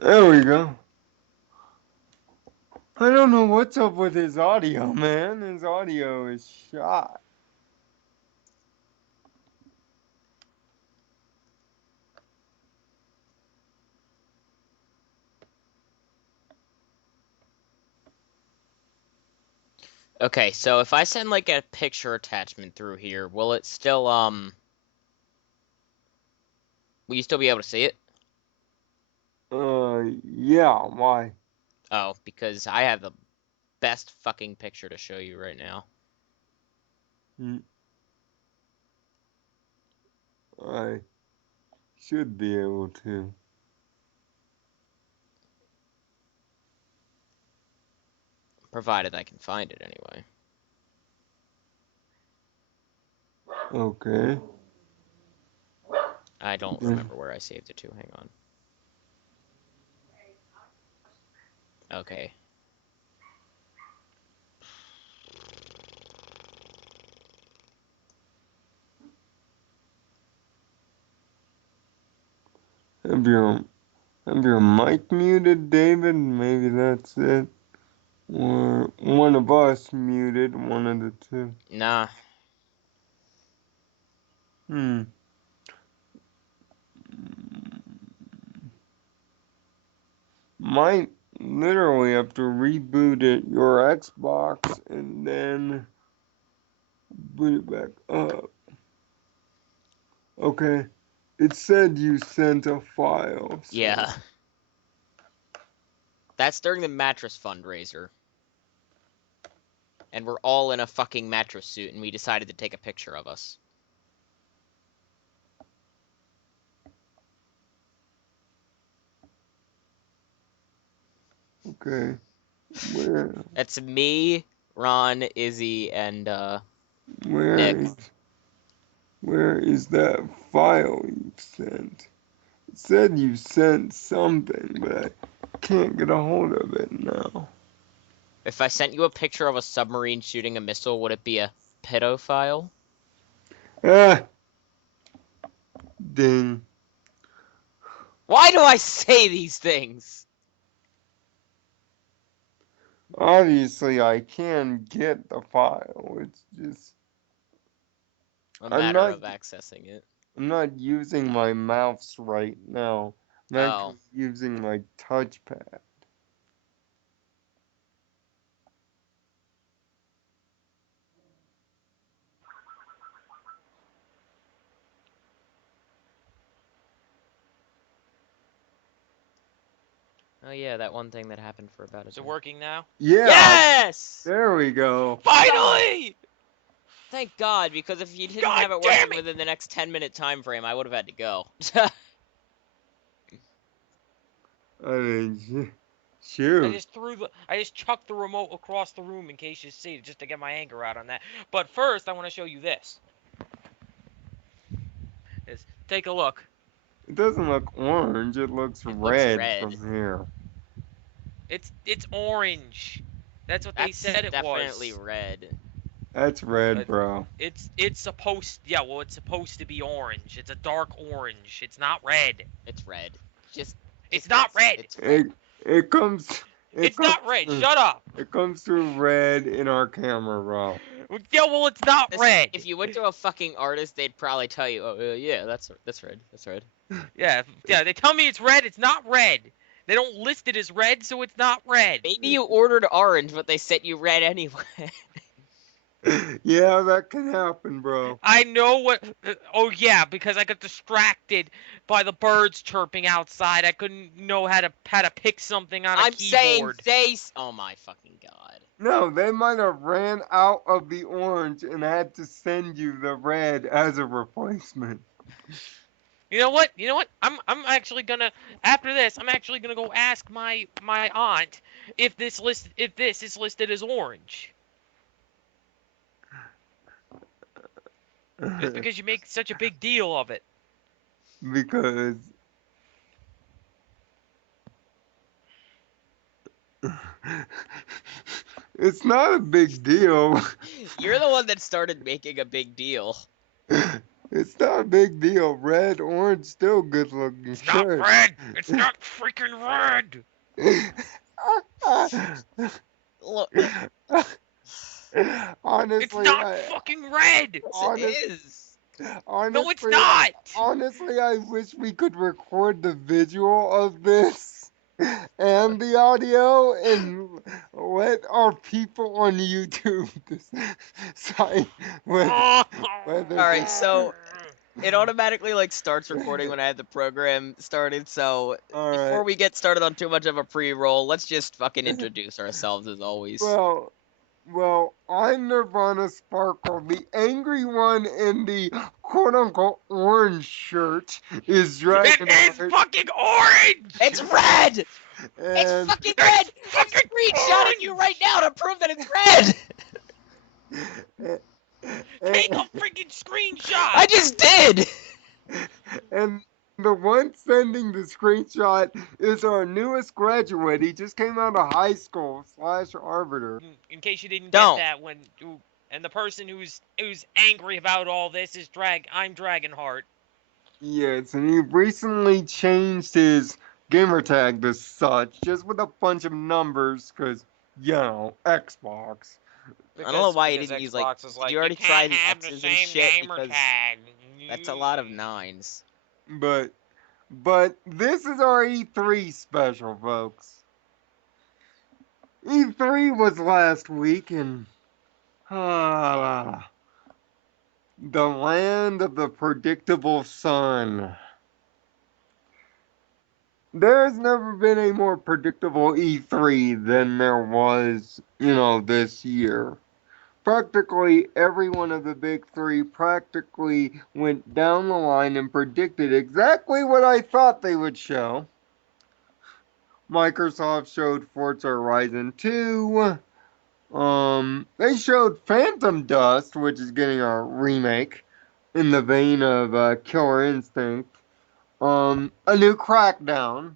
There we go. I don't know what's up with his audio, man. His audio is shot. Okay, so if I send like a picture attachment through here, will it still will you still be able to see it? Yeah, why? Oh, because I have the best fucking picture to show you right now. Hmm, I should be able to. Provided I can find it anyway. Okay. I don't remember where I saved it to. Hang on. Okay. Have your have your mic muted, David? Maybe that's it. Or one of us muted, one of the two. Nah. Hmm. Might literally have to reboot it, your Xbox, and then boot it back up. Okay. It said you sent a file, so. Yeah. That's during the mattress fundraiser. And we're all in a fucking mattress suit, and we decided to take a picture of us. Okay. Where It's me, Ron, Izzy, and where Nick. is where is that file you sent? It said you sent something, but I can't get a hold of it now. If I sent you a picture of a submarine shooting a missile, would it be a pedophile? Ah, ding. Why do I say these things? Obviously, I can get the file. It's just A I'm matter not of accessing it. I'm not using my mouse right now. I'm Oh. actually using my touchpad. Oh yeah, that one thing that happened for about a Is it day. working now? Yeah, Yes! there we go. Finally! Thank God, because if you didn't God have it damn working it! within the next 10-minute time frame, I would have had to go. I mean, I shoot. just chucked the remote across the room in case you see it, just to get my anger out on that. But first, I want to show you this. Take a look. It doesn't look orange. It looks It looks red red. from here. It's orange. That's what they That's said it definitely was. red. That's red, Uh, bro. it's supposed it's supposed to be orange. It's a dark orange. It's not red. It's red. Just, It's not red. it's red. It it comes it It's comes not red. through, Shut up. it comes through red in our camera, bro. Yeah, well, it's not red. If you went to a fucking artist, they'd probably tell you, oh, yeah, that's red. That's red. Yeah. They tell me it's red. It's not red. They don't list it as red, so it's not red. Maybe you ordered orange, but they sent you red anyway. Yeah, that can happen, bro. I know what. Oh yeah, because I got distracted by the birds chirping outside. I couldn't know how to pick something on a I'm saying keyboard. oh my fucking God. No, they might have ran out of the orange and had to send you the red as a replacement. You know what? I'm actually gonna after this. I'm actually gonna go ask my aunt if this is listed as orange. Just because you make such a big deal of it. Because it's not a big deal. You're the one that started making a big deal. It's not a big deal. Red, orange, still good looking It's not shirt. red. It's not freaking red. Look, It's honestly, not I fucking red. yes, it honest, is. No, it's honestly, not. honestly, I wish we could record the visual of this and the audio and let our people on YouTube decide whether All this. right, so it automatically like starts recording when I have the program started. So All before right. we get started on too much of a pre-roll, let's just fucking introduce ourselves as always. Well, well, I'm Nirvana Sparkle. The angry one in the quote-unquote orange shirt is It is Dragonheart, fucking orange. It's red. It's and fucking red. It's I'm fucking screenshotting you right orange. now to prove that it's red. Take and, a freaking screenshot. I just did. and the one sending the screenshot is our newest graduate. He just came out of high school / arbiter. In case you didn't get Don't. that, and the person who's angry about all this is I'm Dragonheart. Yes, and he recently changed his gamer tag to such, just with a bunch of numbers, because, Xbox. I don't know why you Because didn't use like. Xbox is Did you like, you already try can't the have the X's and same shit? gamer Because tag. that's a lot of nines. But this is our E3 special, folks. E3 was last week, and the land of the predictable sun. There's never been a more predictable E3 than there was, this year. Practically every one of the big three practically went down the line and predicted exactly what I thought they would show. Microsoft showed Forza Horizon 2. They showed Phantom Dust, which is getting a remake in the vein of Killer Instinct. A new Crackdown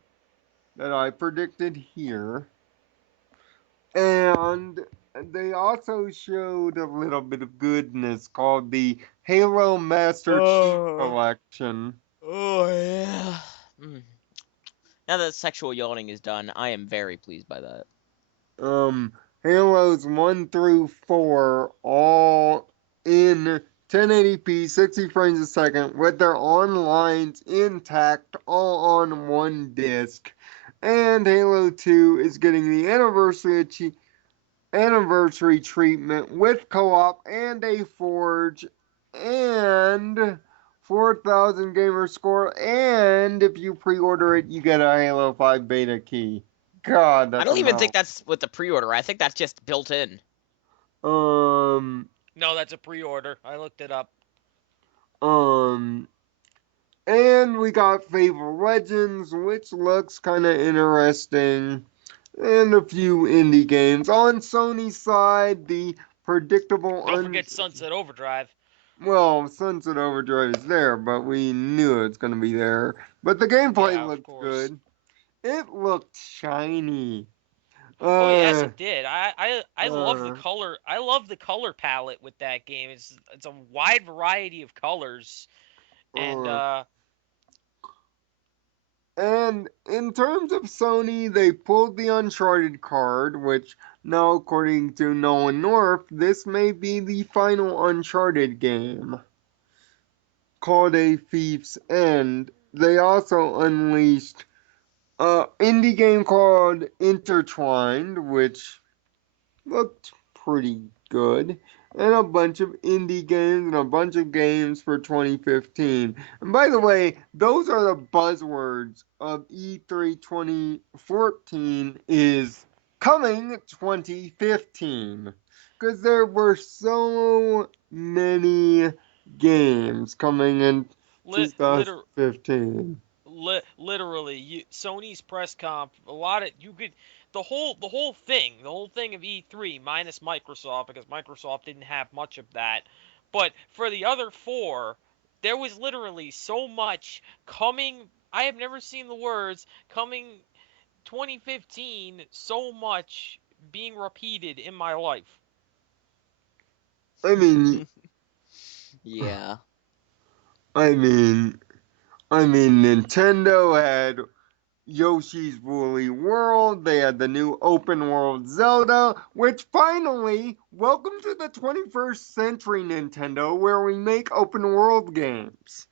that I predicted here. And they also showed a little bit of goodness called the Halo Master Chief Collection. Oh yeah. Mm. Now that sexual yawning is done, I am very pleased by that. Um, Halos 1 through 4, all in 1080p, 60 frames a second, with their onlines intact, all on one disc. And Halo 2 is getting the anniversary treatment with co-op and a forge and 4,000 gamer score, and if you pre-order it you get a Halo 5 beta key. God, I that's a don't even think mouth. that's with the pre-order. I think that's just built in. um No, that's a pre-order. I looked it up. um and we got Fable Legends, which looks kind of interesting, and a few indie games. On Sony's side, the predictable Don't forget Sunset Overdrive. well, Sunset Overdrive is there, but we knew it's going to be there. But the gameplay Yeah, of looked course. good. It looked shiny. Oh yes, Uh, it did. I love the uh, color. I love the color palette with that game. It's a wide variety of colors, and uh. And in terms of Sony, they pulled the Uncharted card, which now, according to Nolan North, this may be the final Uncharted game, called A Thief's End. They also unleashed indie game called Intertwined, which looked pretty good, and a bunch of indie games and a bunch of games for 2015. And by the way, those are the buzzwords of E3 2014 is coming 2015. Because there were so many games coming in lit liter 2015. literally Sony's press comp, a lot of you could the whole thing of E3 minus Microsoft, because Microsoft didn't have much of that, but for the other four there was literally so much coming. I have never seen the words coming 2015 so much being repeated in my life. I mean, Yeah. I mean, Nintendo had Yoshi's Woolly World. They had the new open world Zelda, which finally, welcome to the 21st century, Nintendo, where we make open world games.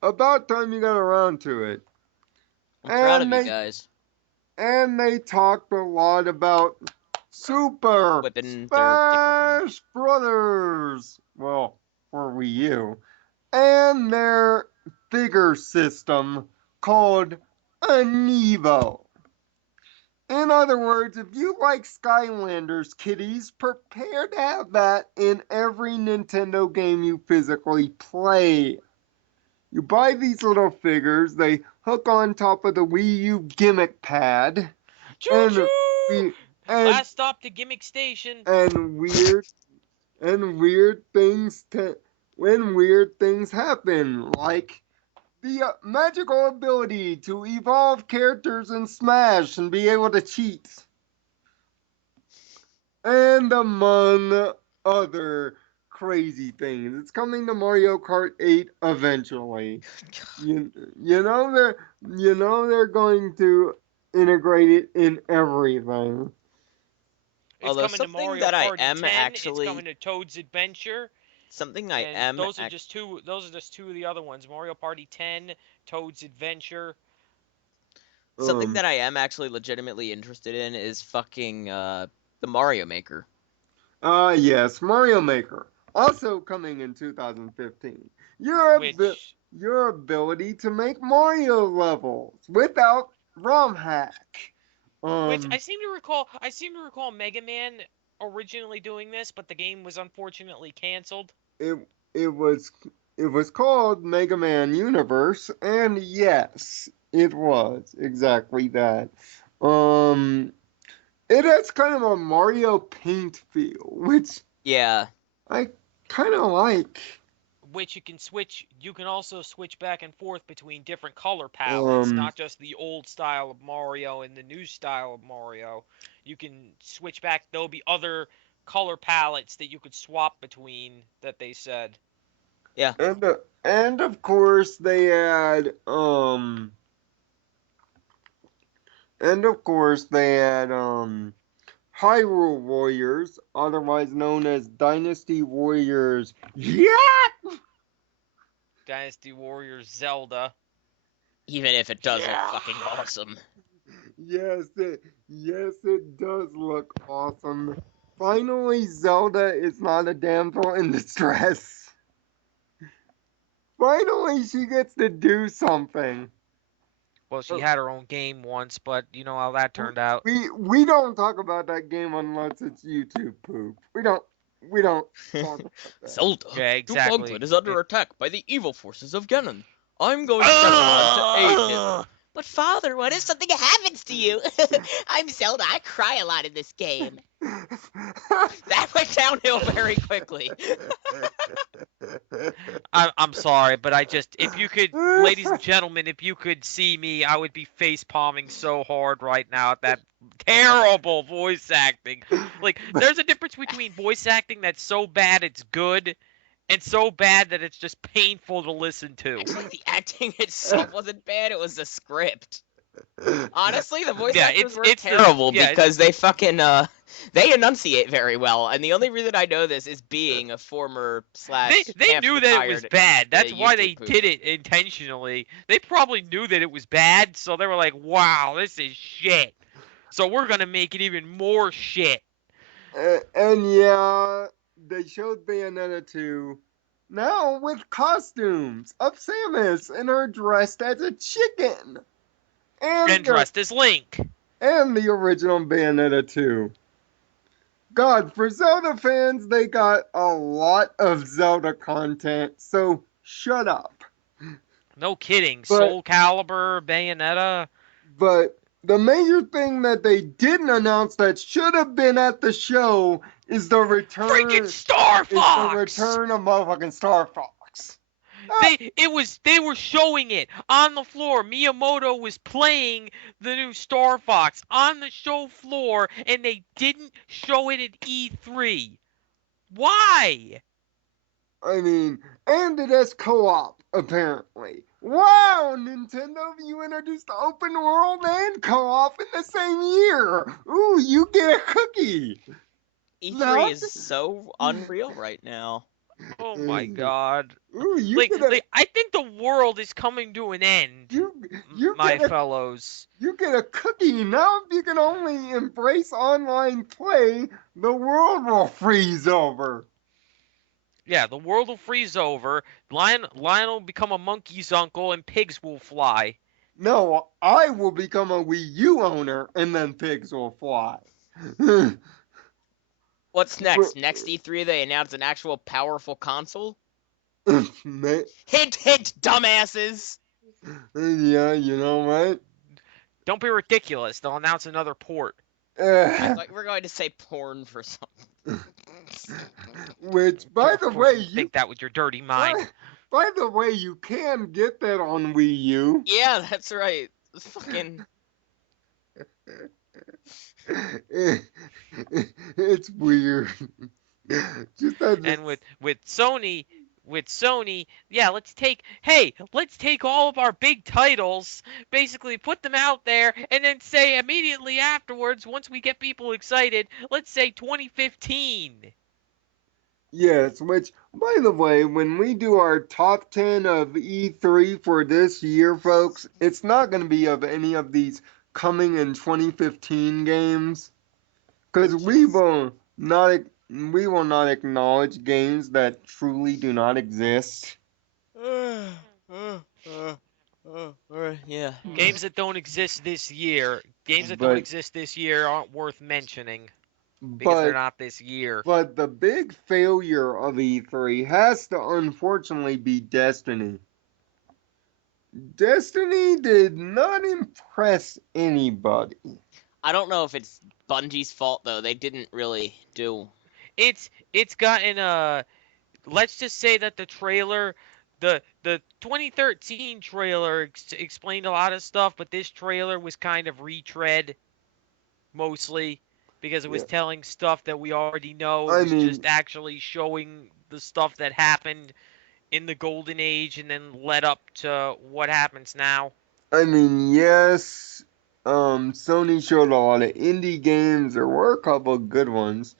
About time you got around to it. I'm proud of And you they guys. talked a lot about Super Whipping their dick around. Smash Brothers. Well, for Wii U. And their figure system called Amiibo. In other words, if you like Skylanders kitties, prepare to have that in every Nintendo game you physically play. You buy these little figures, they hook on top of the Wii U gimmick pad, Choo and choo! we and Last stop to Gimmick Station. and weird things when weird things happen, like the magical ability to evolve characters in Smash and be able to cheat, and among other crazy things. It's coming to Mario Kart 8 eventually. You, they're going to integrate it in everything. It's Although coming to something Mario that I Party am 10. It's actually coming to Toad's Adventure. something I And am those are just two. Those are just two of the other ones: Mario Party 10, Toad's Adventure. something Um, that I am actually legitimately interested in is fucking the Mario Maker. yes, Mario Maker, also coming in 2015. Which, Your ability to make Mario levels without ROM hack. I Um, seem to recall. I seem to recall Mega Man originally doing this, but the game was unfortunately canceled. it it was called Mega Man Universe, and yes, it was exactly that. Um, it has kind of a Mario Paint feel, which Yeah. I kind of like. Which you can switch. You can also switch back and forth between different color palettes, Um, not just the old style of Mario and the new style of Mario. You can switch back. There'll be other color palettes that you could swap between. That they said. Yeah. and of course they had Hyrule Warriors, otherwise known as Dynasty Warriors. Yeah! Dynasty Warriors Zelda. Even if it does look Yeah! fucking awesome. Yes, it does look awesome. Finally, Zelda is not a damsel in distress. Finally, she gets to do something. Well, she Uh, had her own game once, but you know how that turned out. we don't talk about that game unless it's YouTube poop. We don't talk about that. Zelda, Yeah, your exactly. boglet is under attack by the evil forces of Ganon. I'm going to send one to aid him. But father, what if something happens to you? I'm Zelda. I cry a lot in this game. That went downhill very quickly. I'm sorry, but if you could, ladies and gentlemen, if you could see me, I would be face palming so hard right now at that terrible voice acting. Like, there's a difference between voice acting that's so bad it's good, and so bad that it's just painful to listen to. Actually, the acting itself wasn't bad, it was the script. Honestly, the voice Yeah, actors weren't it's the terrible yeah. because they fucking they enunciate very well, and the only reason I know this is being a former slash They half knew that it was retired bad. That's why they YouTube poop. did it intentionally. They probably knew that it was bad, so they were like, "Wow, this is shit." So we're gonna make it even more shit. And yeah, they showed Bayonetta 2 now with costumes of Samus and her dressed as a chicken. And And dressed as Link. the original Bayonetta 2. God, for Zelda fans, they got a lot of Zelda content, so shut up. No kidding. But Soul Calibur, Bayonetta. the major thing that they didn't announce that should have been at the show is the Freaking return Star Fox! of motherfucking Star Fox. Ah, They were showing it on the floor. Miyamoto was playing the new Star Fox on the show floor, and they didn't show it at E3. Why? I mean, and it has co-op, apparently. Wow, Nintendo, you introduced open world and co-op in the same year. Ooh, you get a cookie. E3 Not, is so unreal right now. Oh my god. ooh, you Like, get a, I think the world is coming to an end, you, you my get a, fellows. you get a cookie. Now, if you can only embrace online play, the world will freeze over. Yeah, the world will freeze over. Lion will become a monkey's uncle, and pigs will fly. No, I will become a Wii U owner, and then pigs will fly. What's But, next? Next E3, they announce an actual powerful console? ma- Hint, hint, dumbasses! yeah, you know what? Don't be ridiculous. They'll announce another port. I Uh, thought you were going to say porn for something. which, by Of the course way, you think that with your dirty by, mind. by the way, you can get that on Wii U. Yeah, that's right. It's fucking. It's weird. Just as And with Sony, yeah, let's take all of our big titles, basically put them out there, and then say immediately afterwards, once we get people excited, let's say 2015. yes, which, by the way, when we do our top 10 of E3 for this year, folks, it's not going to be of any of these coming in 2015 games. Because Which is. we will not acknowledge games that truly do not exist. Yeah. Games that don't But exist this year aren't worth mentioning because they're but not this year. but the big failure of E3 has to unfortunately be Destiny. Destiny did not impress anybody. I don't know if it's Bungie's fault, though. They didn't really do. It's gotten let's just say that the 2013 trailer explained a lot of stuff, but this trailer was kind of retread mostly because it was Yeah, telling stuff that we already know. It I was mean, just actually showing the stuff that happened in the golden age and then led up to what happens now. yes. Sony showed a lot of indie games. There were a couple of good ones.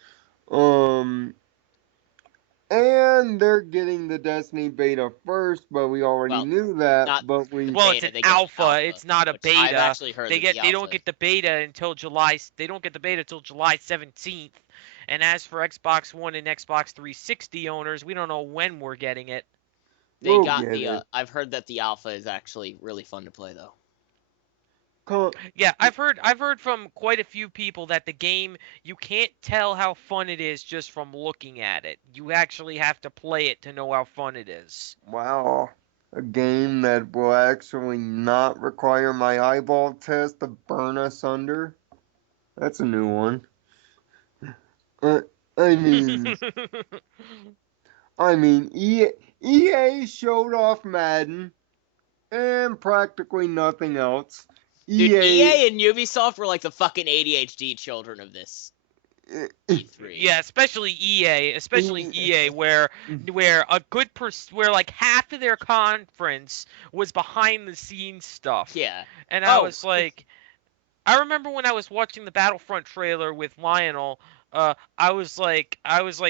Um, and they're getting the Destiny beta first, but we already Well, knew that. not But the we, Well, it's beta. an They get the alpha. alpha, It's not a which I've beta. actually heard that the They don't alpha. get the beta until July. They don't get the beta until July 17th. And as for Xbox One and Xbox 360 owners, we don't know when we're getting it. They we'll got get the. it. I've heard that the alpha is actually really fun to play, though. Come, Yeah, I've heard from quite a few people that the game, you can't tell how fun it is just from looking at it. You actually have to play it to know how fun it is. wow, a game that will actually not require my eyeball test to burn us under. That's a new one. Uh, I mean, EA showed off Madden and practically nothing else. Dude, EA, EA and Ubisoft were like the fucking ADHD children of this E3. Yeah, especially EA, where where like half of their conference was behind the scenes stuff, Yeah. and I Oh, was like, I remember when I was watching the Battlefront trailer with Lionel. I was like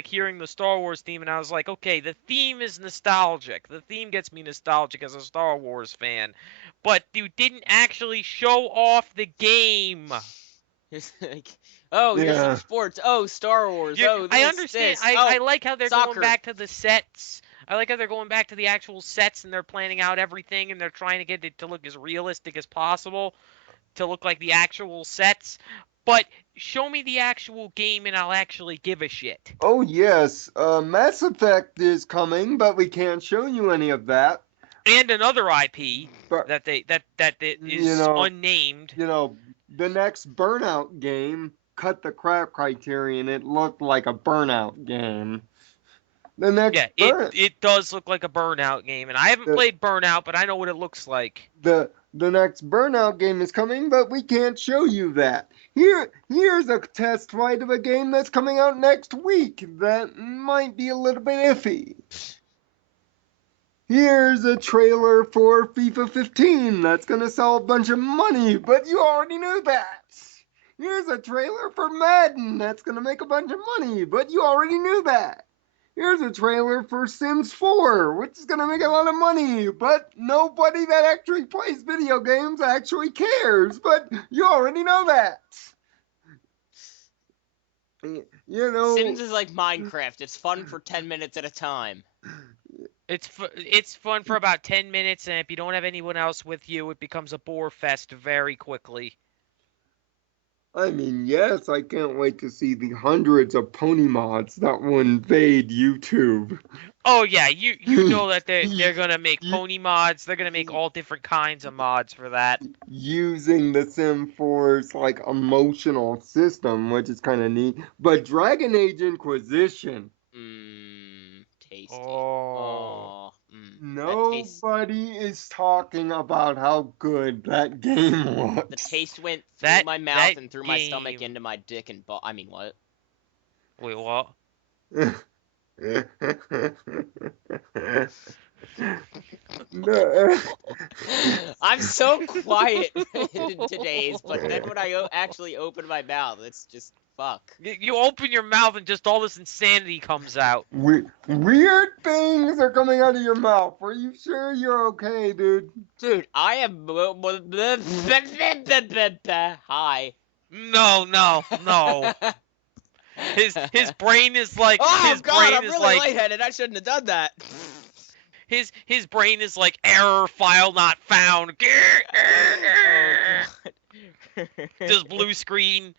hearing the Star Wars theme, and I was like, okay, the theme is nostalgic. The theme gets me nostalgic as a Star Wars fan, but you didn't actually show off the game. here's like, oh, here's some yeah, sports. Oh, Star Wars. Yeah, Oh, I this, understand. this. I Oh, like how they're going soccer. back to the sets. I like how they're going back to the actual sets and they're planning out everything and they're trying to get it to look as realistic as possible, to look like the actual sets. But show me the actual game and I'll actually give a shit. oh yes, Mass Effect is coming, but we can't show you any of that. And another IP But that you is know, unnamed. the next Burnout game cut the crap criterion. It looked like a Burnout game. The next Yeah, it does look like a Burnout game, and I haven't the, played Burnout, but I know what it looks like. the next Burnout game is coming, but we can't show you that. Here's a test flight of a game that's coming out next week that might be a little bit iffy. Here's a trailer for FIFA 15 that's gonna sell a bunch of money, but you already knew that. Here's a trailer for Madden that's gonna make a bunch of money, but you already knew that. Here's a trailer for Sims 4, which is gonna make a lot of money, but nobody that actually plays video games actually cares, but you already know that. You know, Sims is like Minecraft. It's fun for 10 minutes at a time. It's fun for about 10 minutes, and if you don't have anyone else with you, it becomes a bore fest very quickly. I mean, yes, I can't wait to see the hundreds of pony mods that will invade YouTube. Oh yeah, you know that they're gonna make You- pony mods. They're gonna make all different kinds of mods for that. Using the Sim 4's like emotional system, which is kind of neat. But Dragon Age Inquisition, Tasty. Oh. That tastes. nobody is talking about how good that game The looks. taste went through That- my mouth that and through my stomach game- into my dick and butt. I mean, what? Wait, what? No. I'm so quiet in today's, but then when I actually open my mouth, it's just fuck. You open your mouth and just all this insanity comes out. Weird things are coming out of your mouth. Are you sure you're okay, dude? Dude, I am. Hi. No. His brain is like Oh his god, brain I'm is really like lightheaded. I shouldn't have done that. his brain is like error file not found. Just blue screen.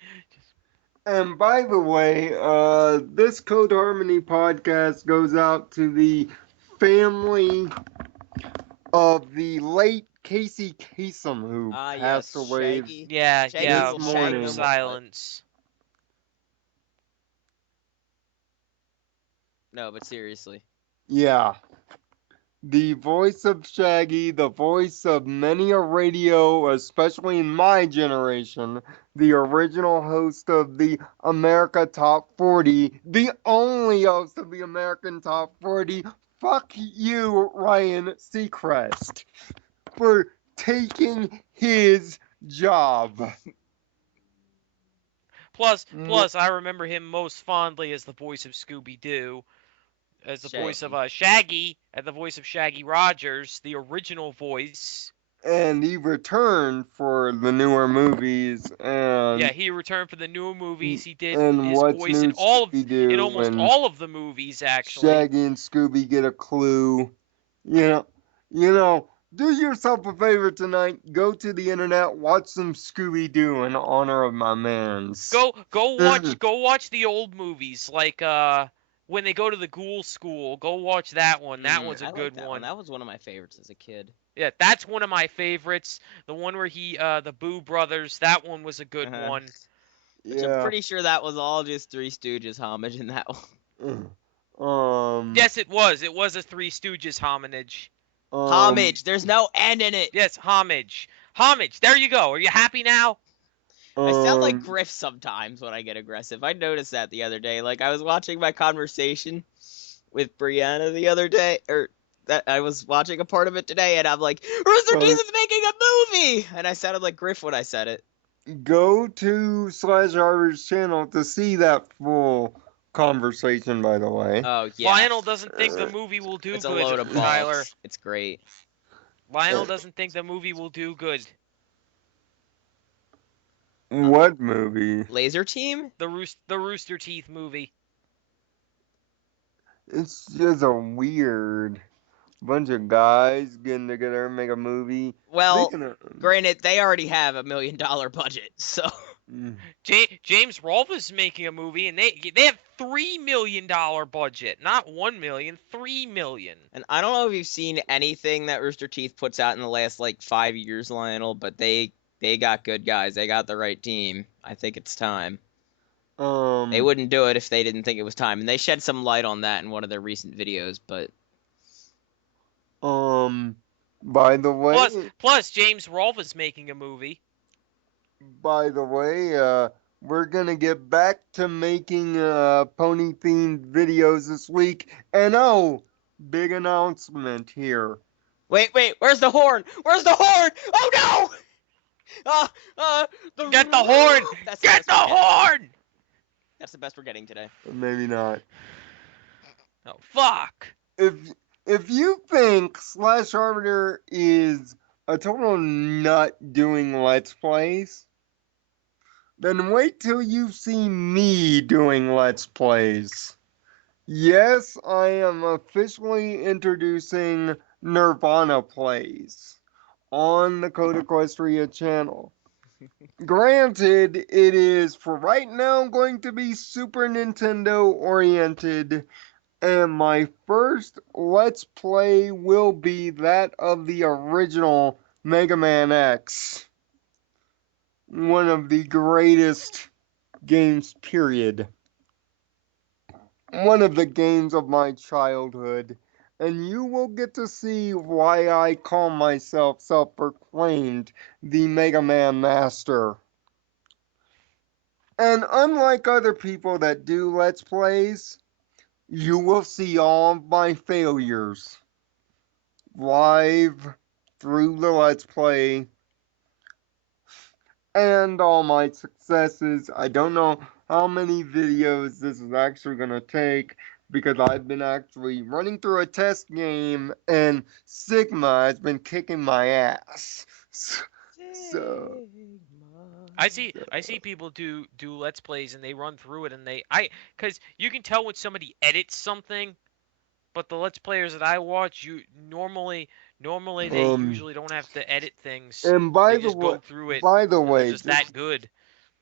And by the way, this CodeHarmony podcast goes out to the family of the late Casey Kasem, who passed away. Shaggy. Yeah, Shaggy yeah. will shag Moment them of with silence. No, but seriously. Yeah. The voice of Shaggy, the voice of many a radio, especially in my generation, the original host of the America Top 40, the only host of the American Top 40. Fuck you, Ryan Seacrest, for taking his job. Plus, I remember him most fondly as the voice of Scooby-Doo, as the voice of Shaggy, and the voice of Shaggy Rogers, the original voice. And he returned for the newer movies, and Yeah, he returned for the newer movies. He did and his what's voice new in Scooby-Doo almost and all of the movies, actually. Shaggy and Scooby get a clue. You know, do yourself a favor tonight. Go to the internet, watch some Scooby-Doo in honor of my mans. Go watch the old movies, like when they go to the ghoul school. Go watch that one. That one's a I good like that one. That was one of my favorites as a kid. Yeah, that's one of my favorites. The one where the Boo Brothers, that one was a good one. Which I'm pretty sure that was all just Three Stooges homage in that one. Yes, it was. It was a Three Stooges homage. Homage. There's no N in it. Yes, homage. Homage. There you go. Are you happy now? I sound like Griff sometimes when I get aggressive. I noticed that the other day. Like, I was watching my conversation with Brianna the other day, or that I was watching a part of it today, and I'm like, Rooster Teeth is making a movie! And I sounded like Griff when I said it. Go to /Harvard's channel to see that full conversation, by the way. Oh, yeah. Lionel doesn't think the movie will do It's a good, load of Tyler. balls. It's great. Lionel doesn't think the movie will do good. What movie? Laser Team? The Rooster Teeth movie. It's just a weird bunch of guys getting together and make a movie. Well, Speaking of- granted, they already have $1 million budget, so... James Rolfe is making a movie, and they have $3 million budget, not $1 million, $3 million. And I don't know if you've seen anything that Rooster Teeth puts out in the last, 5 years, Lionel, but they got good guys. They got the right team. I think it's time. They wouldn't do it if they didn't think it was time. And they shed some light on that in one of their recent videos, but... By the way... Plus, James Rolfe is making a movie. By the way, we're gonna get back to making pony-themed videos this week. And big announcement here. Wait, where's the horn? Where's the horn? Oh no! Get the horn! That's the Get best the we're getting. horn! That's the best we're getting today. Maybe not. Oh, fuck. If if you think Slash Arbiter is a total nut doing Let's Plays, then wait till you see me doing Let's Plays. Yes, I am officially introducing Nirvana Plays on the CodeEquestria channel. Granted, it is for right now going to be Super Nintendo oriented, and my first Let's Play will be that of the original Mega Man X. One of the greatest games, period. One of the games of my childhood. And you will get to see why I call myself self-proclaimed the Mega Man Master. And unlike other people that do Let's Plays, you will see all of my failures live through the Let's Play and all my successes. I don't know how many videos this is actually going to take because I've been actually running through a test game and Sigma has been kicking my ass. So I see people do Let's Plays and they run through it and cuz you can tell when somebody edits something, but the Let's Players that I watch, you normally they usually don't have to edit things. and They just go through it by the and they're way, just that good.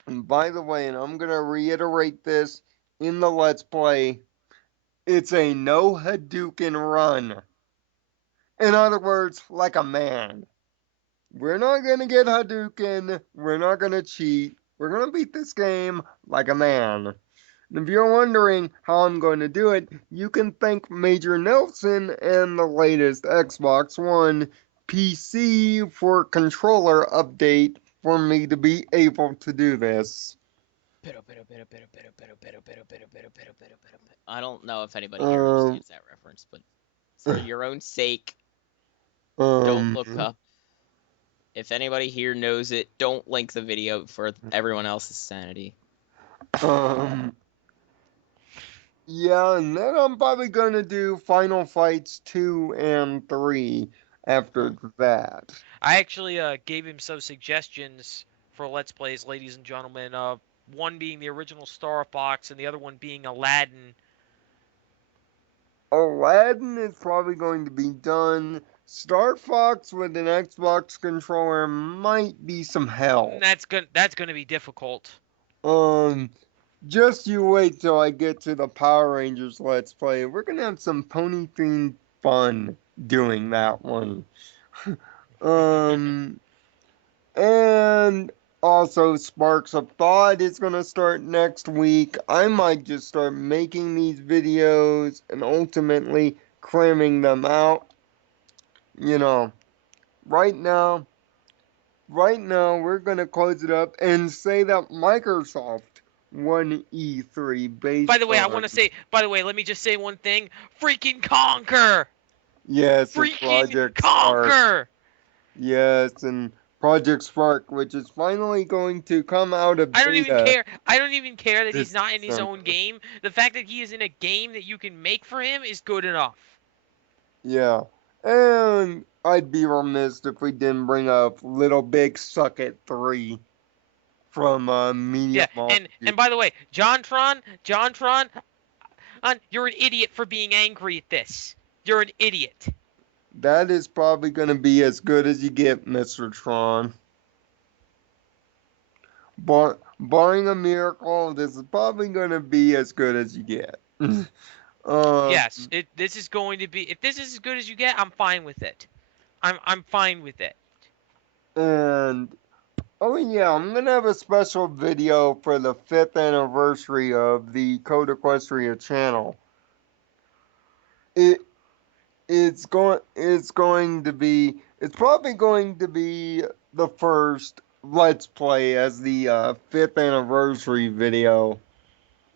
and by the way, and I'm gonna reiterate this in the Let's Play, it's a no Hadouken run. In other words, like a man. We're not gonna get Hadouken, we're not gonna cheat, we're gonna beat this game like a man. And if you're wondering how I'm going to do it, you can thank Major Nelson and the latest Xbox One PC for controller update for me to be able to do this. I don't know if anybody here Um, understands that reference, but for your own sake, um, don't look up. If anybody here knows it, don't link the video for everyone else's sanity. Yeah, and then I'm probably gonna do Final Fights 2 and 3 after that. I actually gave him some suggestions for Let's Plays, ladies and gentlemen. One being the original Star Fox and the other one being Aladdin. Aladdin is probably going to be done. Star Fox with an Xbox controller might be some hell. That's gonna be difficult. Um, just you wait till I get to the Power Rangers Let's Play. We're gonna have some pony themed fun doing that one. um, and also Sparks of Thought is gonna start next week. I might just start making these videos and ultimately cramming them out. You know, right now, we're gonna close it up and say that Microsoft won E3 based By the way, I on, want to say. By the way, let me just say one thing. Freaking conquer! yes, and Freaking Project Spark. conquer! Yes, and Project Spark, which is finally going to come out of I don't even beta care. I don't even care that this he's not in his own December. game. The fact that he is in a game that you can make for him is good enough. Yeah, and I'd be remiss if we didn't bring up Little Big Suck It 3 from Media Yeah, and by the way, JonTron, you're an idiot for being angry at this. You're an idiot. That is probably going to be as good as you get, Mr. Tron. Barring a miracle, this is probably going to be as good as you get. Yes, this is going to be. If this is as good as you get, I'm fine with it. I'm fine with it. And oh yeah, I'm gonna have a special video for the 5th anniversary of the CodeEquestria channel. It it's probably going to be the first Let's Play as the 5th anniversary video.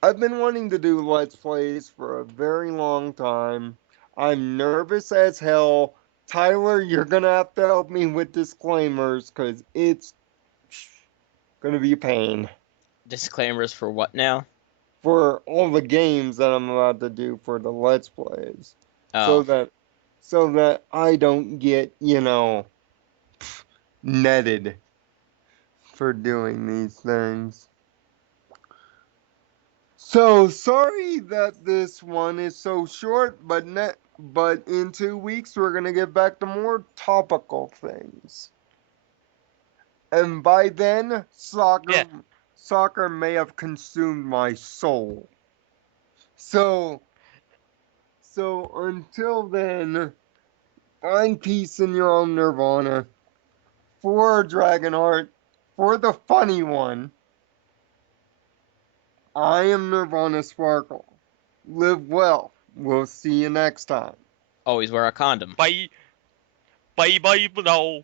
I've been wanting to do Let's Plays for a very long time. I'm nervous as hell. Tyler, you're gonna have to help me with disclaimers because it's gonna be a pain Disclaimers for what now? for all the games that I'm about to do for the Let's Plays. So Oh, that so that I don't get, netted for doing these things. So sorry that this one is so short, but in 2 weeks we're gonna get back to more topical things. And by then, Yeah. soccer may have consumed my soul. So until then, find peace in your own nirvana. For Dragonheart, for the funny one, I am Nirvana Sparkle. Live well. We'll see you next time. always wear a condom. Bye. Bye bye now.